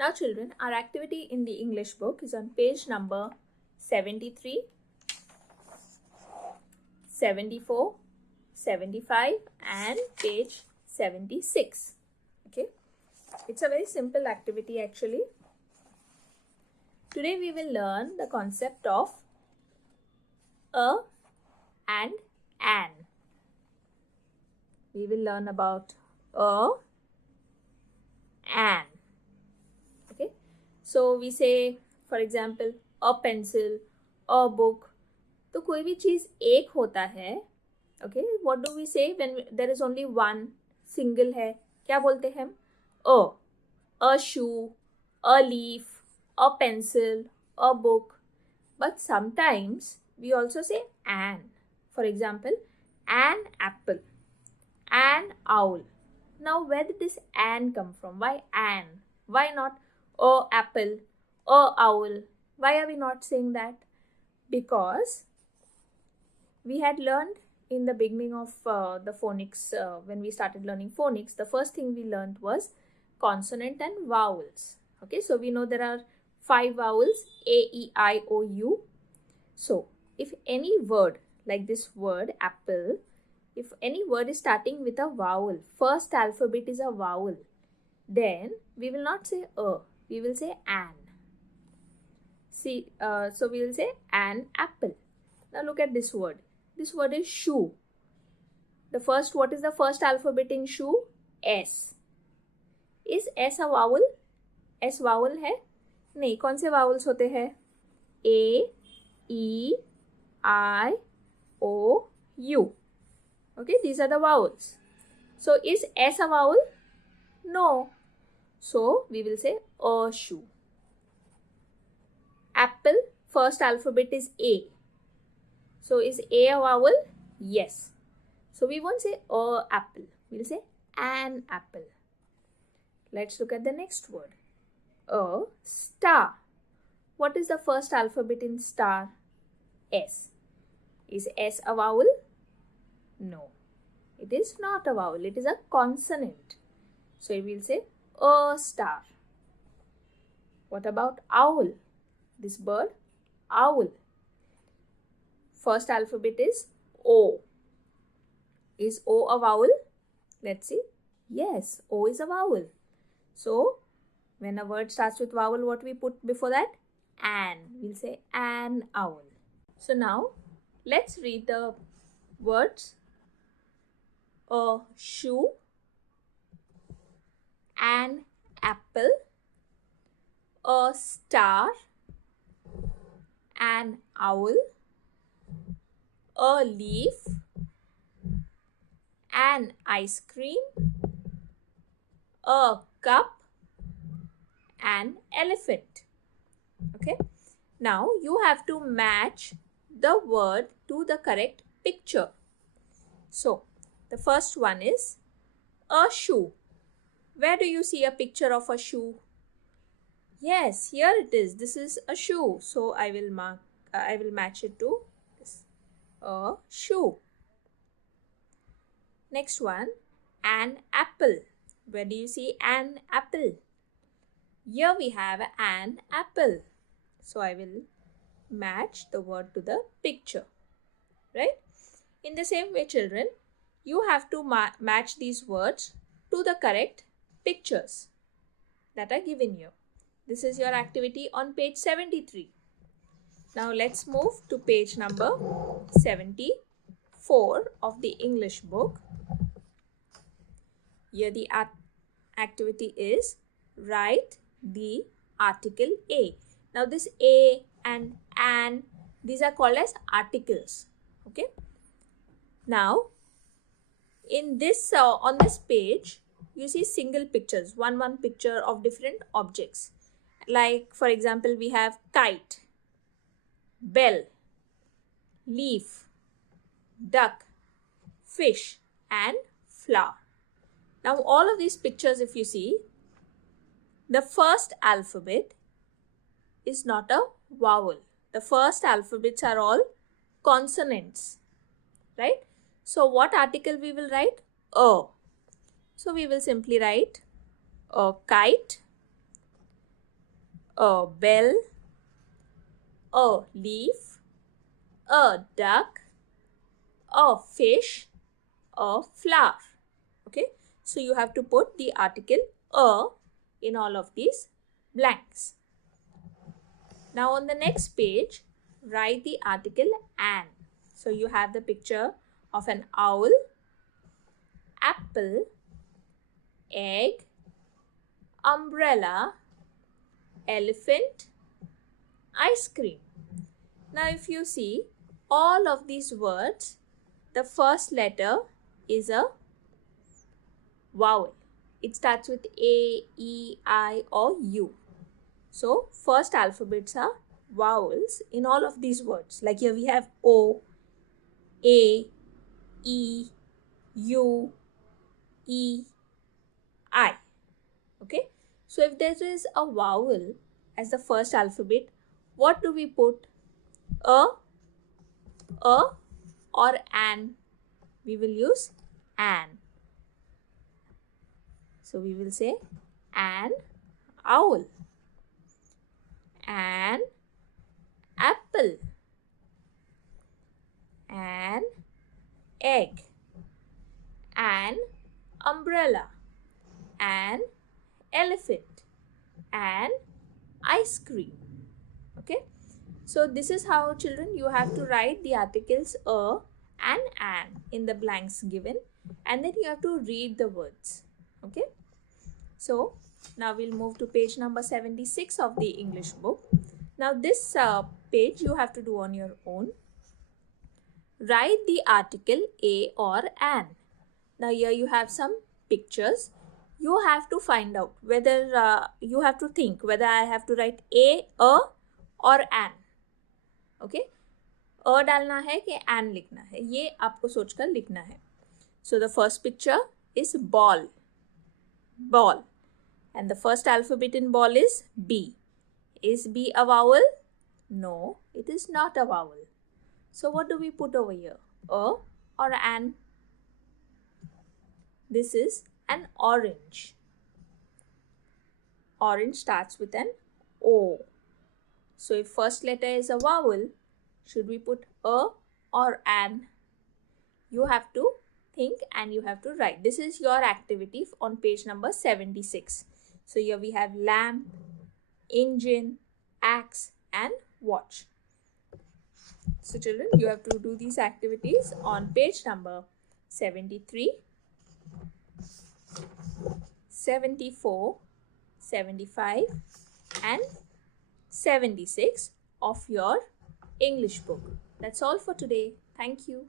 Now children, our activity in the English book is on page number 73, 74, 75 and page 76. Okay, it's a very simple activity actually. Today we will learn the concept of a and an. We will learn about a, an. Okay, so we say for example a pencil, a book. तो कोई भी चीज एक होता है. Okay, what do we say when there is only one single है? क्या बोलते हैं हम? A shoe, a leaf, a pencil, a book. But sometimes we also say an. For example, an apple, an owl. Now where did this an come from? Why an? Why not a apple, a owl? Why are we not saying that? Because we had learned in the beginning of the phonics, when we started learning phonics, the first thing we learned was consonant and vowels. Okay, so we know there are 5 vowels: A, E, I, O, U. So if any word like this word apple, if any word is starting with a vowel, first alphabet is a vowel, then we will not say a, we will say an. See, so we will say an apple. Now look at this word. This word is shoe. What is the first alphabet in shoe? S. Is S a vowel? S vowel है? नहीं. कौन से vowels होते हैं? A, E, I, O, U. Okay, these are the vowels. So is S a vowel? No. So we will say a shoe. Apple, first alphabet is A. So is A a vowel? Yes. So we won't say a apple. We'll say an apple. Let's look at the next word. A star. What is the first alphabet in star? S. Is S a vowel? No. It is not a vowel. It is a consonant. So we will say a star. What about owl? This bird, owl. First alphabet is O. Is O a vowel? Let's see. Yes, O is a vowel. So, when a word starts with vowel, what we put before that? An. We'll say an owl. So now, let's read the words. A shoe, an apple, a star, an owl, a leaf, an ice cream, a cup, an elephant. Okay. Now you have to match the word to the correct picture. So the first one is a shoe. Where do you see a picture of a shoe? Yes, here it is. This is a shoe. So I will match it to this. A shoe. Next one, an apple. Where do you see an apple? Here we have an apple. So I will match the word to the picture. Right? In the same way, children, you have to match these words to the correct pictures that are given you. This is your activity on page 73. Now let's move to page number 74 of the English book. Here the activity is write the article A. Now this A and an, these are called as articles. Okay. Now in this on this page you see single pictures, one picture of different objects. Like for example, we have kite, bell, leaf, duck, fish and flower. Now all of these pictures, if you see, the first alphabet is not a vowel. The first alphabets are all consonants, right? So what article we will write? A. So we will simply write a kite, a bell, a leaf, a duck, a fish, a flower. Okay, so you have to put the article a in all of these blanks. Now on the next page, write the article an. So you have the picture of an owl, apple, egg, umbrella, elephant, ice cream. Now if you see all of these words, the first letter is a vowel. It starts with A, E, I or U. So first alphabets are vowels in all of these words. Like here we have O, A, E, U, E, I. Okay. So if there is a vowel as the first alphabet, what do we put? A or an? We will use an. So we will say an owl, an apple, an egg, an umbrella, an elephant, an ice cream. Okay, so this is how, children, you have to write the articles a and an in the blanks given, and then you have to read the words. Okay, so now we'll move to page number 76 of the English book. Now this page you have to do on your own. Write the article a or an. Now here you have some pictures. You have to find out whether you have to think whether I have to write a or an. Okay, a डालना है कि an लिखना है, ये आपको सोचकर लिखना है. So the first picture is ball, and the first alphabet in ball is B. Is B a vowel? No, it is not a vowel. So what do we put over here? A or an? This is an orange. Orange starts with an O. So if first letter is a vowel, should we put a or an? You have to think and you have to write. This is your activity on page number 76. So here we have lamp, engine, axe and watch. So children, you have to do these activities on page number 73, 74, 75 and 76 of your English book. That's all for today. Thank you.